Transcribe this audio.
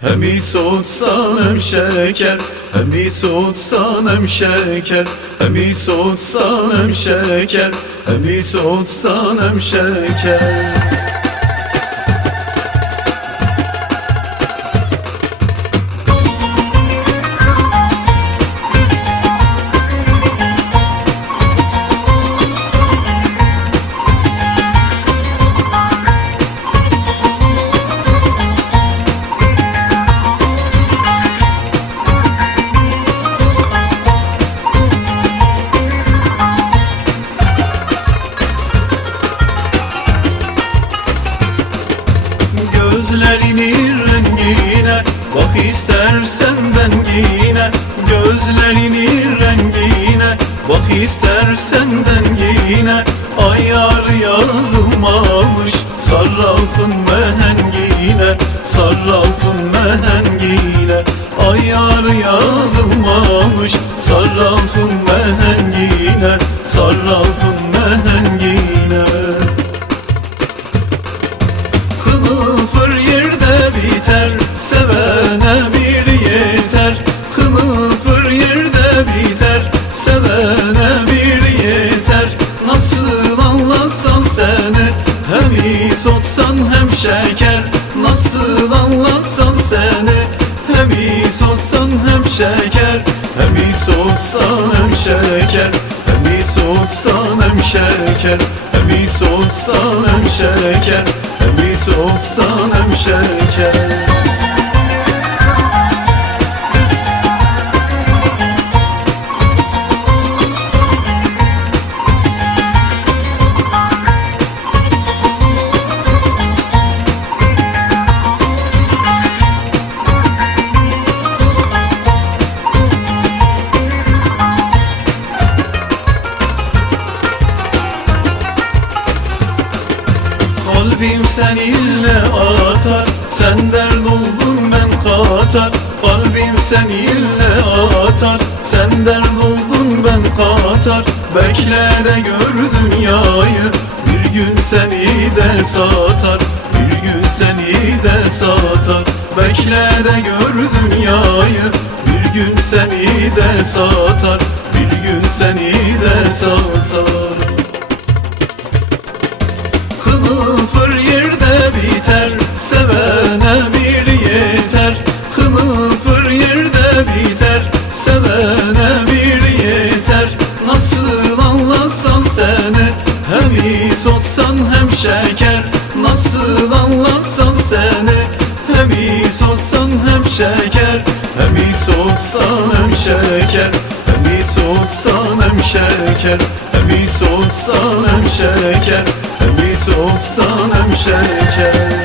Hem soğutsan hem şeker. Hem soğutsan hem şeker. Hem soğutsan hem şeker. Hem soğutsan hem şeker İstersen dengine Gözlerinin rengine. Bak istersen dengine Ayar yazılmamış Sarrafın mehengine. Sarrafın mehengine Ayar yazılmamış Sarrafın Hem isotsan hem şeker Nasıl anlasan seni. Hem isotsan hem şeker Hem isotsan hem şeker. Hem isotsan hem şeker Hem isotsan hem şeker. Hem isotsan hem şeker Kalbim seninle atar Sen dert oldun ben katar. Kalbim seninle atar Sen dert oldun ben katar. Bekle de gör dünyayı. Bir gün seni de satar. Bir gün seni de satar. Bekle de gör dünyayı. Bir gün seni de satar. Bir gün seni de satar seni. Hem isotsan hem şeker. Nasıl anlasan seni. Hem isotsan hem şeker. Hem isotsan hem şeker. Hem isotsan hem şeker. Hem isotsan hem şeker. Hem isotsan hem şeker